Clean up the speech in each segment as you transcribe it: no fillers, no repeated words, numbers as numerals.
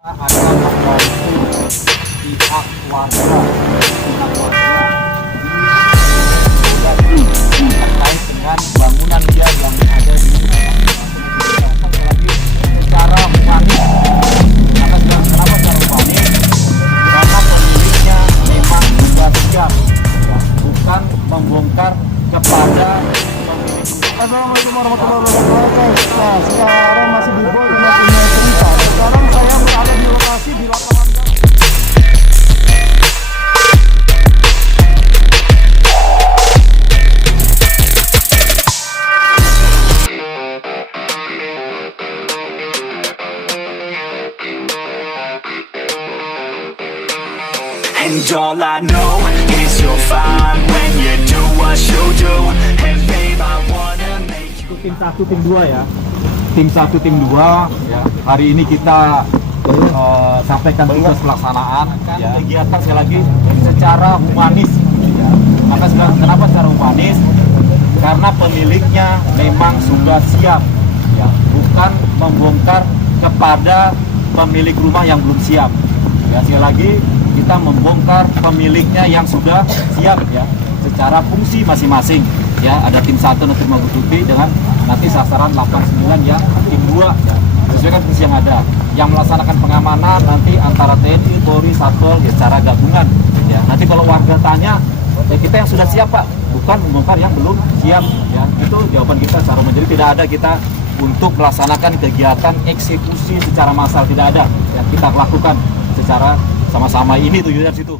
akan membantu pihak warga terkait dengan bangunan dia yang ada di secara humanis. Kenapa secara humanis? Karena pemiliknya memang sudah siap, bukan membongkar kepada pemilik. Assalamualaikum warahmatullahi wabarakatuh. Nah, sekarang masih di Boy dengan punya cerita. Sekarang saya berada di lokasi di lapangan. And all I know is you're fine when you do what you do. And babe, I wanna make you. Tim 1, tim 2 ya. Tim 1, tim 2 ya. Hari ini kita sampaikan tugas pelaksanaan ya. Kegiatan sekali lagi secara humanis ya. Maka kenapa secara humanis? Karena pemiliknya memang sudah siap ya, bukan membongkar kepada pemilik rumah yang belum siap. Ya, sekali lagi kita membongkar pemiliknya yang sudah siap ya, secara fungsi masing-masing ya. Ada tim 1 dan tim Magututi dengan nanti sasaran 89 ya, tim 2 ya, sesuai fungsi yang ada. Yang melaksanakan pengamanan nanti antara TNI, Polri, Satpol ya, secara gabungan ya. Nanti kalau warga tanya ya, kita yang sudah siap Pak, bukan membongkar yang belum siap ya. Itu jawaban kita secara umum. Jadi tidak ada kita untuk melaksanakan kegiatan eksekusi secara massal, tidak ada ya. Kita lakukan secara sama-sama, ini tujuannya situ.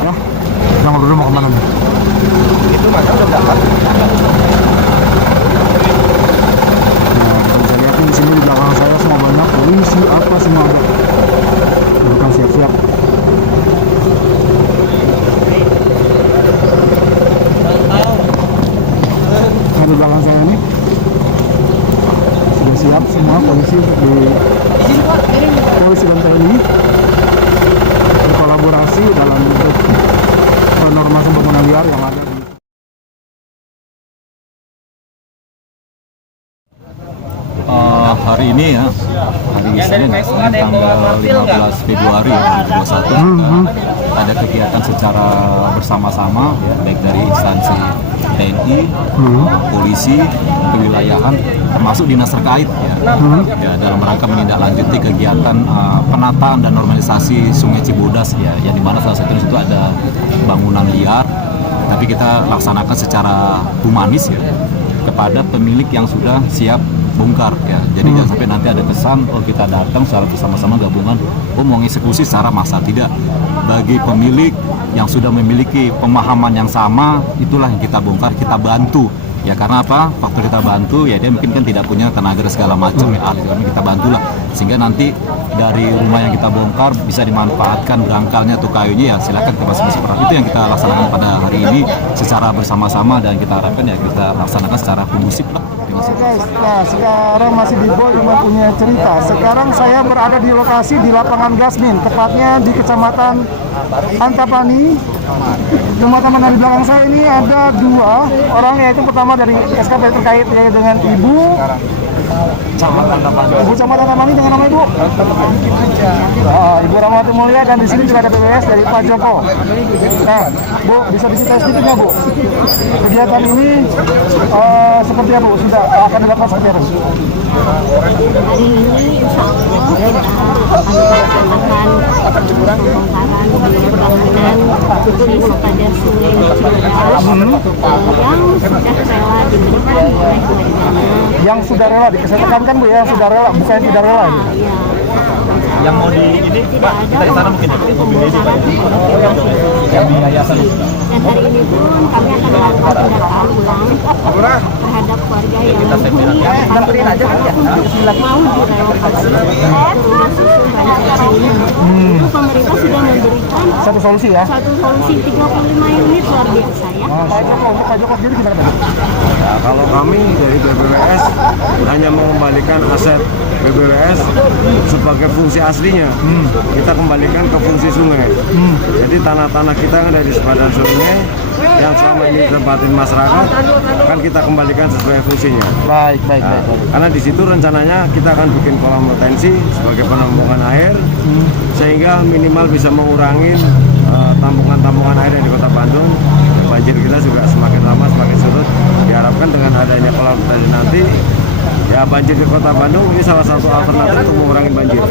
Ya, yang dulu mau kemana nih? Itu maka udah dapat. Nah, bisa lihat di sini di belakang saya semua banyak polisi apa semua ada. Bukan siap-siap. Nah, di belakang saya ini sudah siap semua polisi dan TNI berkolaborasi dalam bentuk normasi pembangunan liar yang ada di hari ini ya, hari Senin tanggal 15 Februari 2021 kita ada kegiatan secara bersama-sama ya, baik dari instansi TNI, polisi, kewilayahan, termasuk dinas terkait ya, ya dalam rangka menindaklanjuti kegiatan penataan dan normalisasi Sungai Cibodas ya, yang dimana salah satu di situ ada bangunan liar, tapi kita laksanakan secara humanis ya kepada pemilik yang sudah siap bongkar ya. Jadi jangan sampai nanti ada kesan oh kita datang secara bersama-sama gabungan oh mau eksekusi secara massal, tidak. Bagi pemilik yang sudah memiliki pemahaman yang sama, itulah yang kita bongkar, kita bantu ya. Karena apa? Faktor kita bantu ya, dia mungkin kan tidak punya tenaga dan segala macam ya, kita bantulah sehingga nanti dari rumah yang kita bongkar bisa dimanfaatkan berangkalnya atau kayunya ya, silakan ke masing-masing orang. Itu yang kita laksanakan pada hari ini secara bersama-sama dan kita harapkan ya kita laksanakan secara kondusif lah. Oke guys, nah sekarang masih di Boy Rumah Punya Cerita. Sekarang saya berada di lokasi di lapangan Gasmin, tepatnya di Kecamatan Antapani. Teman-teman dari belakang saya ini ada 2 orang, yaitu pertama dari SKP terkait dengan Ibu Camat Antapani, dengan nama Ibu Ibu Rahmati Mulia, dan di sini juga ada BWS dari Pak Joko. Nah, Bu, bisa diceritain sedikit nggak Bu? Kegiatan ini seperti apa Bu? Sudah akan dilakukan seperti apa? Hari ini insya Allah akan dilaksanakan pembongkaran bangunan tim kepada Sungai Cibodas yang sudah rela diberikan oleh warganya. Yang sudah rela, saya tekankan Bu ya, sudah rela, bukan yang tidak rela ini. Ya. Yang mau di ini Pak, kita di sana mungkin ya, mobil ini Pak, yang di yayasan. Dan hari ini pun kami akan melakukan pendataan ulang terhadap warga yang menghuni atau mau direlokasi ke rumah susun banjir ini. Itu pemerintah sudah memberikan Satu solusi ya. satu solusi 35 unit luar biasa ya. Pak Joko sendiri gimana Pak? Ya, kalau kami dari BPWS hanya mengembalikan aset BPWS sebagai fungsi aslinya, kita kembalikan ke fungsi sungai. Jadi tanah-tanah kita yang ada di sepadan sungai yang selama ini ditempatin masyarakat akan kita kembalikan sesuai fungsinya. Baik. Karena di situ rencananya kita akan bikin kolam retensi sebagai penampungan air sehingga minimal bisa mengurangi tampungan-tampungan air yang di Kota Bandung. Banjir kita juga semakin lama semakin surut. Diharapkan dengan adanya kolam retensi nanti, ya banjir di Kota Bandung ini salah satu alternatif untuk mengurangi banjir.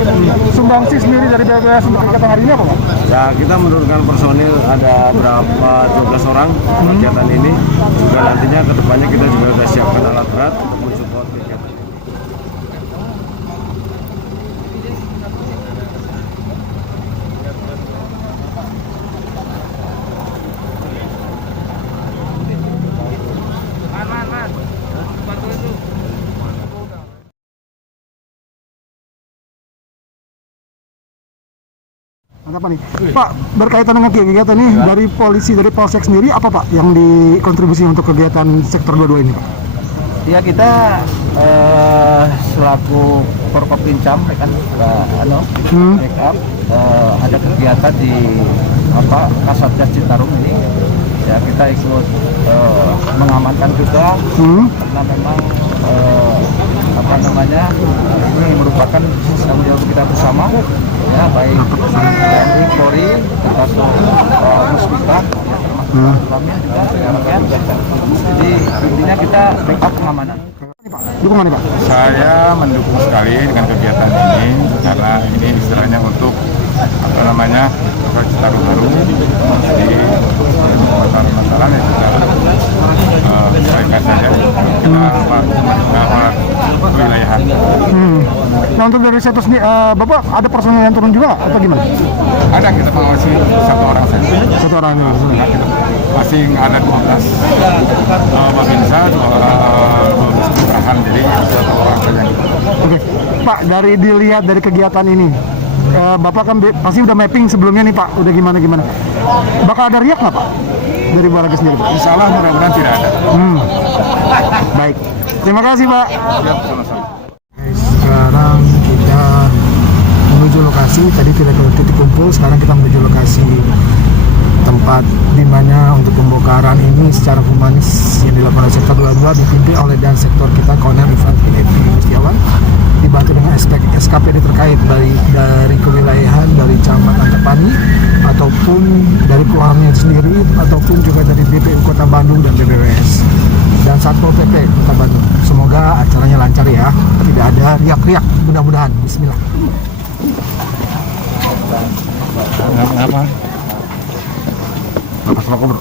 Sumbangsi sendiri dari BPWS untuk kegiatan hari ini apa Pak? Ya kita menurunkan personil ada berapa 12 orang kegiatan ini. Juga nantinya kedepannya kita juga sudah siapkan alat berat untuk mensupport kegiatan. Apa nih? Pak, berkaitan dengan kegiatan ini dari polisi, dari Polsek sendiri apa Pak yang dikontribusi untuk kegiatan sektor 22 ini Pak? Ya kita selaku Forkopincam kan backup ada kegiatan di Kasatgas Citarum ini ya kita ikut mengamankan juga karena memang ini merupakan tanggung jawab kita bersama ya baik TNI, Polri, termasuk Muspika ya termasuk kami juga rekan-rekan. Jadi intinya kita backup pengamanan. Dukungan nih Pak? Saya mendukung sekali dengan kegiatan ini karena ini istilahnya untuk Citarum baru. Jadi masalah yang kita selesaikan saja kita kewilayahan. Nah untuk dari sektor sendiri, Bapak ada personil yang turun juga atau gimana? Ada kita mengawasi satu orang saja. Satu orang aja. Nah, kita masih ada 12 babinsa, 12 kelurahan, jadi satu orang saja. Oke, Pak dari dilihat dari kegiatan ini, Bapak kan pasti udah mapping sebelumnya nih Pak, udah gimana? Bakal ada riak nggak Pak dari warga sendiri Pak? Insya Allah mudah-mudahan tidak ada. Baik, terima kasih Pak. Ya, sama-sama. Sekarang kita menuju lokasi, tadi kita ke titik kumpul, sekarang kita menuju lokasi tempat di mana untuk pembongkaran ini secara humanis yang dilakukan oleh sektor 22 dipimpin oleh dan sektor kita Kolonel Infantri Epi Gustiawan dibantu dengan SKPD terkait baik dari kewilayahan dari Camat Antapani ataupun dari keluarganya sendiri ataupun juga dari BPU Kota Bandung dan BPWS dan Satpol PP Kota Bandung. Semoga acaranya lancar ya, tidak ada riak-riak, mudah-mudahan. Bismillah. Apa? Apa rokok bro?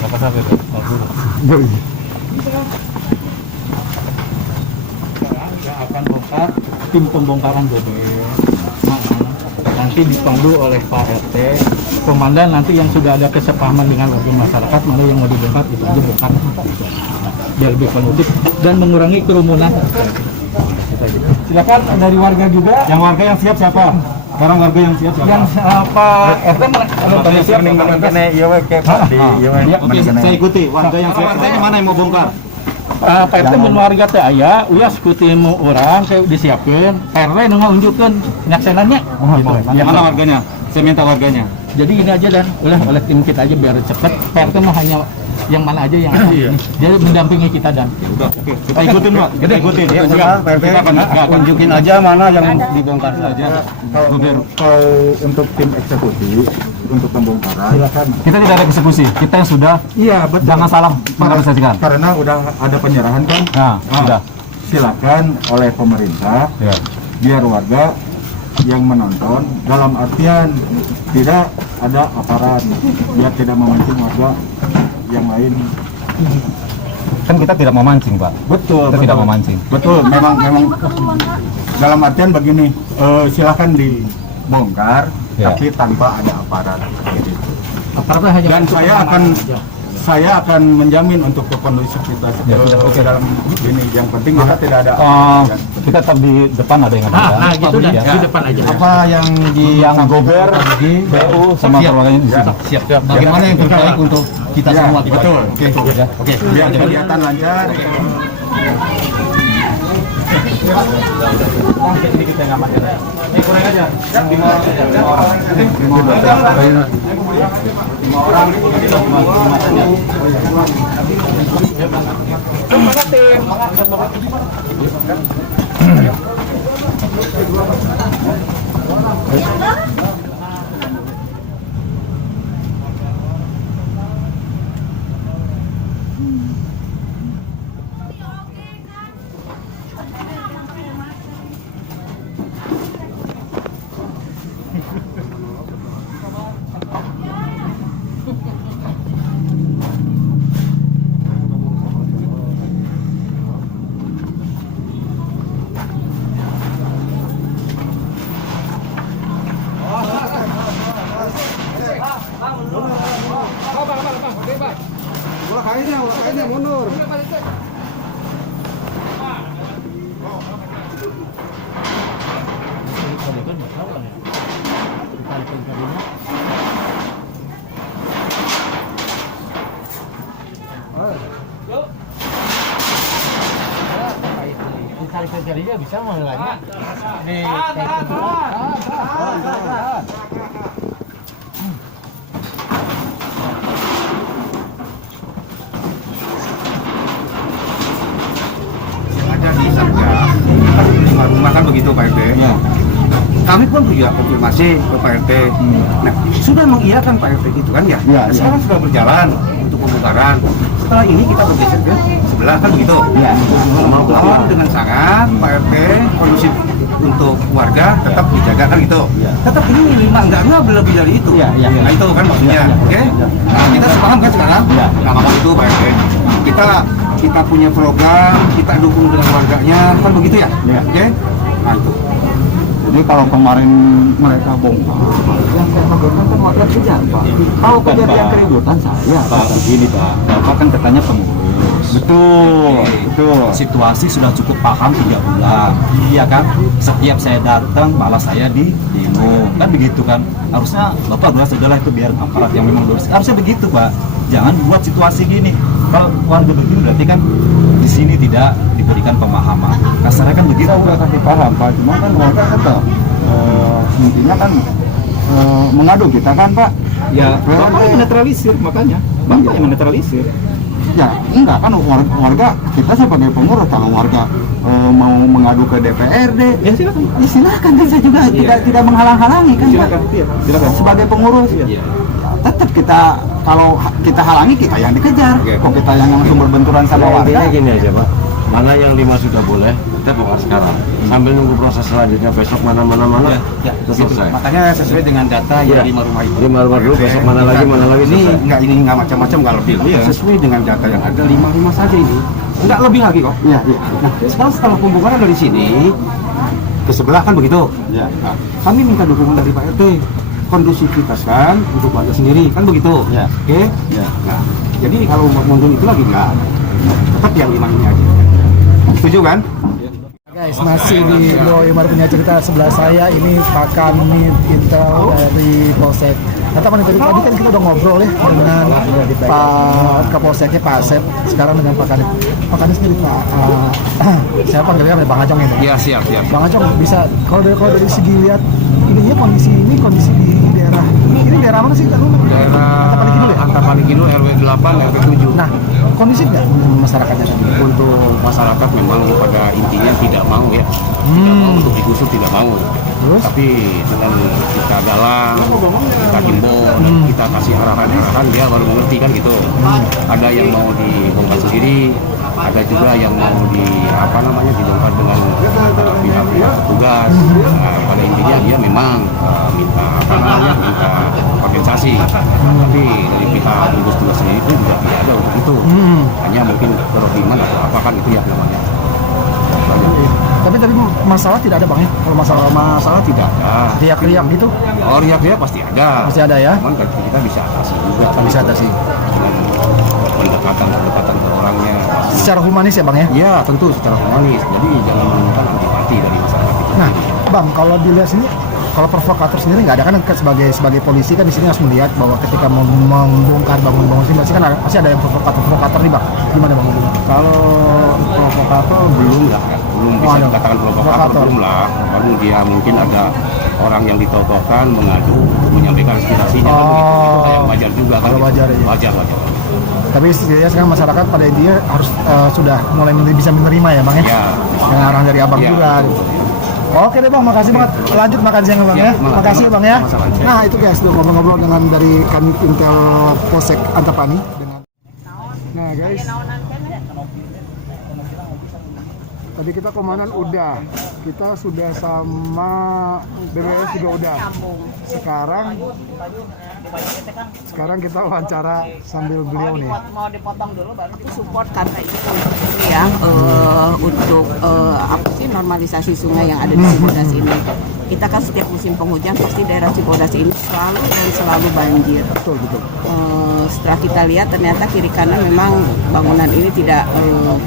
Apa saja itu? Akan bongkar tim pembongkaran BBM nanti dipandu oleh Pak RT komandan nanti yang sudah ada kesepahaman dengan warga masyarakat mana yang mau dibongkar itu aja bongkar biar lebih kondusif dan mengurangi kerumunan. Silakan dari warga juga. Yang warga yang siap siapa? Sekarang warga yang siap siapa? Yang Pak RT Oke, saya ikuti. Warga yang siap. Warganya mana yang mau bongkar? Pak RT mun warga teh aya, uyas kutimu orang kayak disiapkeun, RT nu ngaunjukkeun nyaksenanya. Yang mana warganya? Saya minta warganya. Jadi ini aja dan oleh tim kita aja biar cepet. Pak RT mah hanya yang mana aja yang ada. Dia mendampingi kita dan Udah, oke. Kita ikutin, Pak. Kita ikutin. Ya, Tunjukin aja mana yang dibongkar saja. Kalau untuk tim eksekusi untuk pembongkaran Kita tidak ada eksekusi. Kita yang sudah. iya betul, Jangan salah mengapresiasikan. karena udah ada penyerahan kan. Nah, sudah. Silakan oleh pemerintah Ya. biar warga yang menonton dalam artian tidak ada aparat biar tidak memancing warga yang lain. Kan kita tidak memancing, Pak. Betul, Kita tidak memancing. Betul, memang dalam artian begini, silakan dibongkar Ya. tapi tanpa ada aparat gitu. Aparat hanya dan untuk saya pengamanan akan aja. saya akan menjamin untuk kondusivitas dalam ini. Yang penting kita tidak ada Kita tetap di depan ada yang ada. Nah gitu dan Ya. di depan aja. apa yang Yang gober, BU sama keluarganya di sini. siap. Bagaimana yang terbaik untuk kita semua? Betul. Oke. Biar kegiatan lancar. Ini kita yang amankan. Ini kurang aja. 5 orang aja. 5 orang. 5 saja. Kainnya mundur. Cari-carinya bisa mau lagi. Ada di Satgas, kan 5 rumah kan begitu Pak RT. Ya. Kami pun juga konfirmasi ke Pak RT. Nah, sudah mengiyakan Pak RT gitu kan ya? Ya, ya. Sekarang sudah berjalan untuk pembubaran. Setelah ini kita bergeser ke sebelah kan begitu? Ya. Mohon dengan sangat Pak RT kondusif untuk warga tetap dijaga kan gitu. Ya. Tetap ini 5 enggak lebih dari itu. Ya, ya. Nah itu kan maksudnya, Ya, ya. oke? Nah, kita sepaham kan sekarang? Ya. Nggak mau itu Pak RT. Kita punya program, kita dukung dengan warganya, kan begitu ya? Ya. Oke? Nah itu. Jadi kalau kemarin mereka bongkar, yang saya lakukan kan warga kejar, Pak. Kalau Bukan, kejadian Pak. keributan saya, Pak, begini Pak, Bapak kan katanya pengurus. Betul, betul. Situasi sudah cukup paham 3 bulan. Iya kan? Setiap saya datang malah saya di demo. Kan begitu kan? Harusnya Bapak udah sudahlah itu biar aparat yang memang lurus. Harusnya begitu Pak. Jangan buat situasi gini. Kalau warga begini berarti kan di sini tidak diberikan pemahaman. Kasarnya kan begitu. Kita udah kasih paham, Pak. Cuma kan warga tetap intinya kan mengadu kita kan, Pak. Ya, Bapak yang menetralisir makanya. Bapak yang menetralisir. Ya, enggak kan warga kita sebagai pengurus kalau warga mau mengadu ke DPRD, Ya silakan. ya silakan kan saya juga Iya. tidak menghalang-halangi kan, Pak. Silakan. Iya, silakan. Sebagai pengurus, Iya. tetap kita kalau kita halangi kita yang dikejar. Kok kita yang langsung berbenturan sama warga? Intinya gini aja Pak, mana yang 5 sudah boleh, kita bongkar sekarang. Sambil nunggu proses selanjutnya besok mana Ya, itu gitu. selesai. Makanya sesuai dengan data Iya. yang 5 rumah itu. 5 rumah dulu, besok mana lagi Ini selesai. nggak macam-macam nggak lebih. Iya. Sesuai dengan data yang ada 5 saja ini. Nggak lebih lagi kok. Iya, iya. Nah, sekarang setelah pembubaran dari sini ke sebelah kan begitu. Ya. Nah, kami minta dukungan dari Pak RT, kondusivitas kan untuk warga sendiri kan begitu. Ya. Oke. Ya. Nah, jadi kalau mundur itu lagi nggak, tetap yang 5 ini aja. Setuju kan? Guys, masih di Bro Imar punya cerita. Sebelah saya ini Pak Kanit Intel dari Polsek. Tadi kan kita udah ngobrol ya dengan Pak Kapolseknya Pak Asep. Sekarang dengan Pak Kanit. Pak Kanit sendiri Pak, saya panggilnya Bang Acong ini. Iya, siap. Bang Acong bisa kalau dari segi lihat ininya kondisi di daerah ini daerah mana sih? Daerah Antapani-Kidul RW 8 RW 7. Nah, kondisi nggak masyarakatnya? Untuk masyarakat memang pada intinya tidak mau ya, tidak mau untuk digusur, tidak mau. Terus? Tapi dengan kita galang, kita himbau, dan kita kasih arahan-arahan, dia baru mengerti kan gitu. Ada yang mau dibongkar sendiri, ada juga yang mau dibongkar dengan pihak petugas. Nah, pada intinya dia memang minta minta kompensasi. Tapi dari pihak gugus tugas sendiri itu juga tidak ada untuk itu. Hanya mungkin kerohiman atau apa kan itu ya namanya. saja. Tapi tadi masalah tidak ada bang ya? Kalau masalah tidak. Riak-riak gitu? Oh, riak-riak pasti ada. Pasti ada ya? Cuman kita bisa atasi juga. Bisa atasi. Dengan pendekatan ke orangnya. Secara humanis ya bang ya? Ya tentu secara humanis. Jadi jangan menimbulkan antipati dari masyarakat itu. Nah, bang, kalau dilihat sini, kalau provokator sendiri nggak ada kan sebagai polisi kan di sini harus melihat bahwa ketika mau membongkar bangun-bangun sini pasti ada yang provokator nih bang. Gimana bang? Kalau provokator belum lah, belum bisa dikatakan provokator belum lah. Baru dia mungkin ada orang yang ditokohkan mengadu menyampaikan aspirasinya kan begitu. Itu yang wajar juga kan. Wajar ya. Wajar. Tapi setidaknya sekarang masyarakat pada intinya harus sudah mulai bisa menerima ya bang ya? Ya. Dengan arahan dari abang Ya. juga. Oke deh bang, makasih banget. Lanjut makan siang bang ya. Makasih bang ya. Nah itu guys, tuh ngobrol-ngobrol dengan dari Kanit Intel Polsek Antapani. Nah guys, tadi kita komandan udah, kita sudah sama BBS juga udah. Sekarang kita wawancara sambil beliau nih. Mau dipotong dulu baru support karena itu ini ya untuk apa sih normalisasi sungai yang ada di Cibodas ini. Kita kan setiap musim penghujan pasti daerah Cibodas ini selalu banjir. Betul. Setelah kita lihat ternyata kiri kanan memang bangunan ini tidak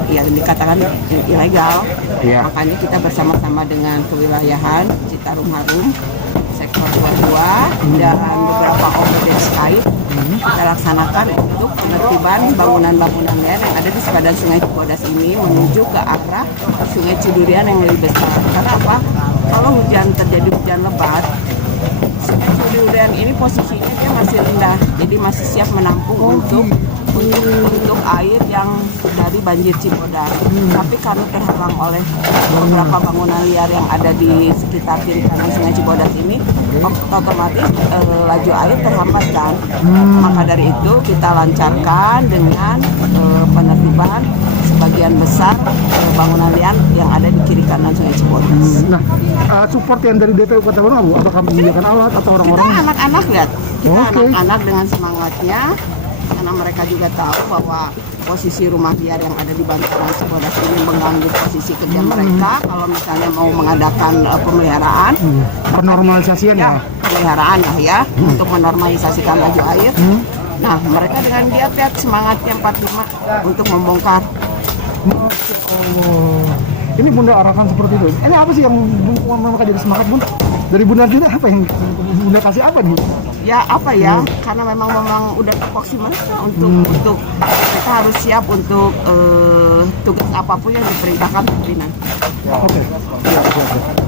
ya dikatakan ilegal. Iya. Makanya kita bersama-sama dengan kewilayahan Citarum Harum sektor 22 dan beberapa OPD terkait kita laksanakan untuk penertiban bangunan-bangunan liar yang ada di sepadan Sungai Cibodas ini menuju ke arah Sungai Cidurian yang lebih besar. Karena apa? Kalau terjadi hujan lebat, Sungai Cidurian ini posisinya dia masih rendah, jadi masih siap menampung untuk air yang dari banjir Cibodas. Tapi karena terhalang oleh beberapa bangunan liar yang ada di sekitar kiri kanan Sungai Cibodas ini, otomatis laju air terhambat kan. Maka dari itu kita lancarkan dengan penertiban sebagian besar bangunan liar yang ada di kiri kanan Sungai Cibodas. Nah, support yang dari DPU Kota Bandung, apakah menyediakan alat atau orang-orang? Kita anak-anak lihat, kita anak-anak dengan semangatnya, karena mereka juga tahu bahwa posisi rumah liar yang ada di bantaran Cibodas ini mengganggu posisi kerja mereka. Kalau misalnya mau mengadakan pemeliharaan, Penormalisasian ya? Pemeliharaan lah ya, untuk menormalisasikan laju air. Nah, mereka dengan giat semangatnya 45 untuk membongkar. Ini Bunda arahkan seperti itu. Ini apa sih yang mereka jadi semangat Bunda? Dari Bunda kita apa yang Bunda kasih apa nih? Ya apa ya? Karena memang udah tupoksi mereka untuk mereka harus siap untuk tugas apapun yang diperintahkan pimpinan. Oke.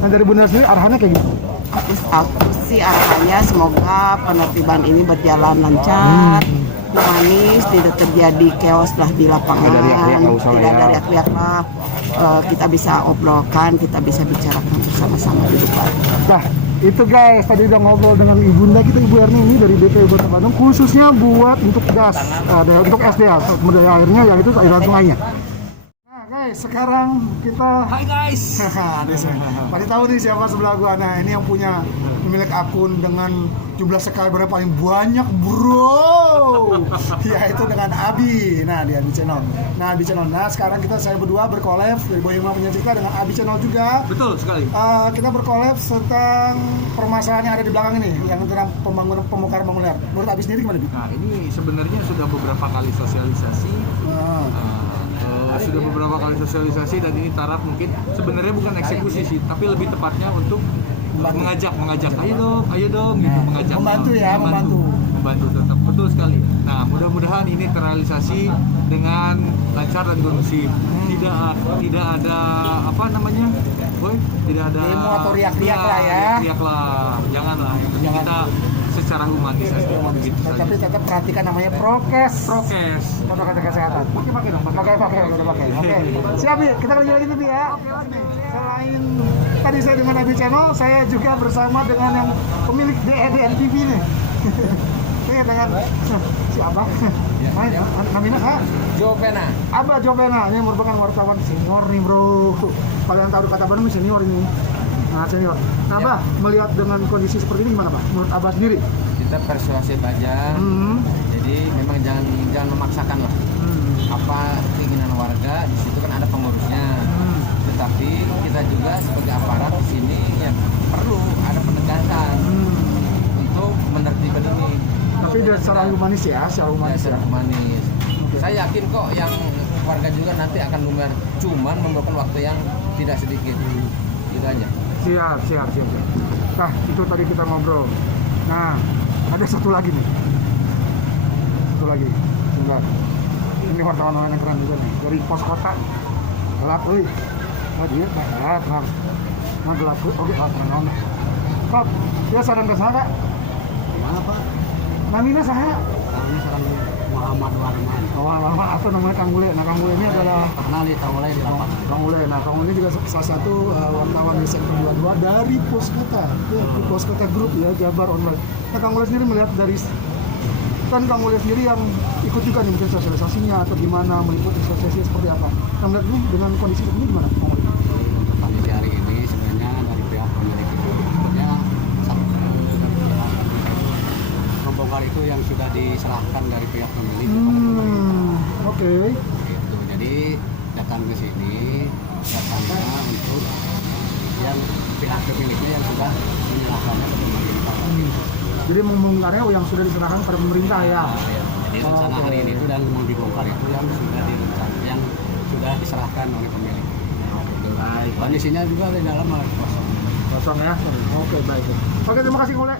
Nah dari Bunda sendiri arahannya kayak gitu? Aku sih arahannya semoga penertiban ini berjalan lancar, humanis, tidak terjadi chaos lah di lapangan, tidak ada riak-riak lah. Kita bisa obrolkan, kita bisa bicarakan bersama-sama di depan. Nah, itu guys, tadi udah ngobrol dengan Ibunda kita, Ibu Erni ini dari DPU Kota Bandung, khususnya buat untuk gas, untuk SDA, sumber daya airnya, yaitu aliran sungainya. Nah guys, sekarang kita... Hai guys! Pasti tahu nih siapa sebelah gua. Nah, ini yang punya pemilik akun dengan jumlah subscriber paling banyak bro, yaitu dengan Abi. Nah dia di channel. Nah sekarang saya berdua berkolab dari Boy Hima punya cerita dengan Abi channel juga. Betul sekali. Kita berkolab tentang permasalahan yang ada di belakang ini, yang tentang pembongkaran bangunan. Menurut Abi sendiri gimana Bi? Nah ini sebenarnya sudah beberapa kali sosialisasi. Dan ini taraf mungkin sebenarnya bukan eksekusi sih, tapi lebih tepatnya untuk mengajak ayo dong gitu, mengajak membantu tetap, betul sekali. Nah mudah-mudahan ini terrealisasi dengan lancar dan kondusif. Tidak ada apa namanya tidak ada demo atau riak-riak lah ya. Riak lah, janganlah. Kita secara humanis gitu saja. Tapi tetap perhatikan namanya prokes. Protokol kesehatan. Pakai. Oke. Siap Bi, kita lagi tuh Bi ya. Selain tadi saya dengan Abi Channel, saya juga bersama dengan yang pemilik DEDN TV nih. Ini dengan si Abang. Namanya Kak? Jovena. Abah Jovena, ini merupakan wartawan senior nih bro. Kalau yang tahu Kota Bandung senior ini. Nah senior. Nah Abah, melihat dengan kondisi seperti ini gimana Pak? Menurut Abah sendiri? Kita persuasif aja. Jadi memang jangan memaksakan lah. Apa keinginan warga, di situ kan ada pengurusnya. Tapi kita juga sebagai aparat di sini ya perlu ada penegasan untuk menertibkan ini. Tapi secara humanis ya, secara humanis. Secara humanis. Saya yakin kok yang warga juga nanti akan lumer, cuman memerlukan waktu yang tidak sedikit. Gitu aja. Siap. Nah, itu tadi kita ngobrol. Nah, ada satu lagi nih. Sebentar. Ini wartawan yang keren juga nih. Dari pos kota. Gelap, euy. Gelap. Nah, gelap. Oke, gelap. Kok, dia sadar ke sana? Gimana Pak? Namanya saya? Namanya sekarang Muhammad Warman. Warman atau namanya Kang Gule. Nah, Kang Gule ini adalah Kenal di Tangulai di lapangan. Kang Gule. Nah, Kang Gule juga salah satu wartawan di sektor 22 dari Pos Kota. Pos Kota Group ya, Jabar Online. Nah, Kang Gule sendiri melihat dari kan Kang Gule sendiri yang ikut juga nih mungkin sosialisasinya atau gimana, meliput sosialisasi seperti apa. Kang melihat ini dengan kondisi ini gimana? Kondisi hari ini sebenarnya dari pihak pemilik itu sebenarnya membongkar itu yang sudah diserahkan dari pihak pemilik. Oke. Gitu. Jadi datang ke sini datangnya untuk yang pihak pemiliknya yang sudah menyerahkannya ke pemerintah. Jadi membongkarnya yang sudah diserahkan pada pemerintah ya. Jadi rencana hari ini itu dan mau dibongkar itu yang sudah diserahkan oleh pemilik. Baik. Kondisinya juga di dalam Kosong ya. Oke, baik. Oke, terima kasih Gule.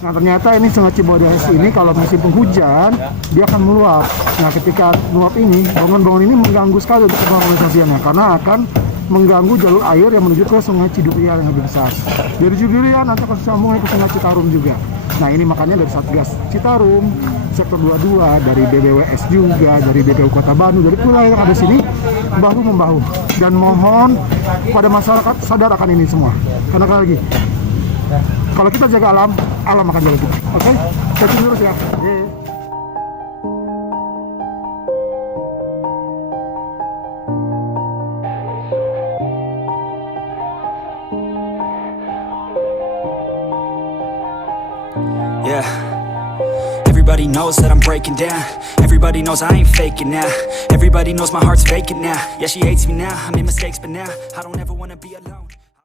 Nah, ternyata ini Sungai Cibodas ini kalau musim penghujan dia akan meluap. Nah, ketika meluap ini, bangunan-bangunan ini mengganggu sekali untuk normalisasinya karena akan mengganggu jalur air yang menuju ke Sungai Cidupriya yang lebih besar. Dari Cidupriya nanti akan sambung ke Sungai Citarum juga. Nah, ini makanya dari Satgas Citarum, Sektor 22, dari BBWS juga, dari BPU Kota Bandung, dari wilayah yang ada di sini bahu-membahu. Dan mohon kepada masyarakat sadar akan ini semua. Karena lagi, kalau kita jaga alam, alam akan jaga kita. Oke? Jadi terus ya. Yeah. Everybody knows that I'm breaking down. Everybody knows I ain't faking now. Everybody knows my heart's vacant now. Yeah, she hates me now. I made mistakes, but now I don't ever wanna be alone.